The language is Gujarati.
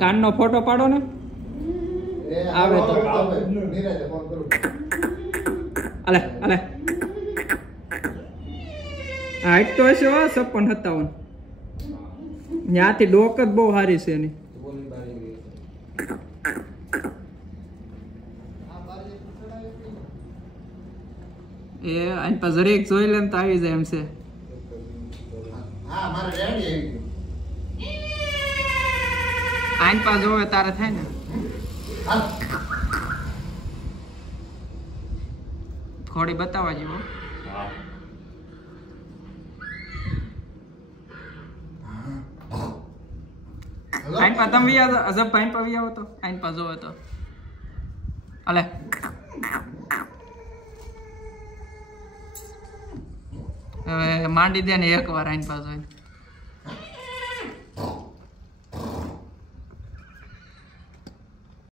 કાન નો ફોટો પાડો ને આવે તો અલે અલે હાઈટ તો હશે 56-57 ત્યાંથી ડોક જ બહુ સારી છે એની એ આઈ પર જરીક જોઈ લેમ તો આવી જાય એમ છે હા મારે રેડી આવી આઈન પા જોવે તારે થાય ને થોડી બતાવવા જેવો આઈન પા તમે યાદ અજબ આઈન પા આવો તો આઈન પા જોવે તો અલે હવે માંડી દે ને એકવાર આઈન પા જોઈ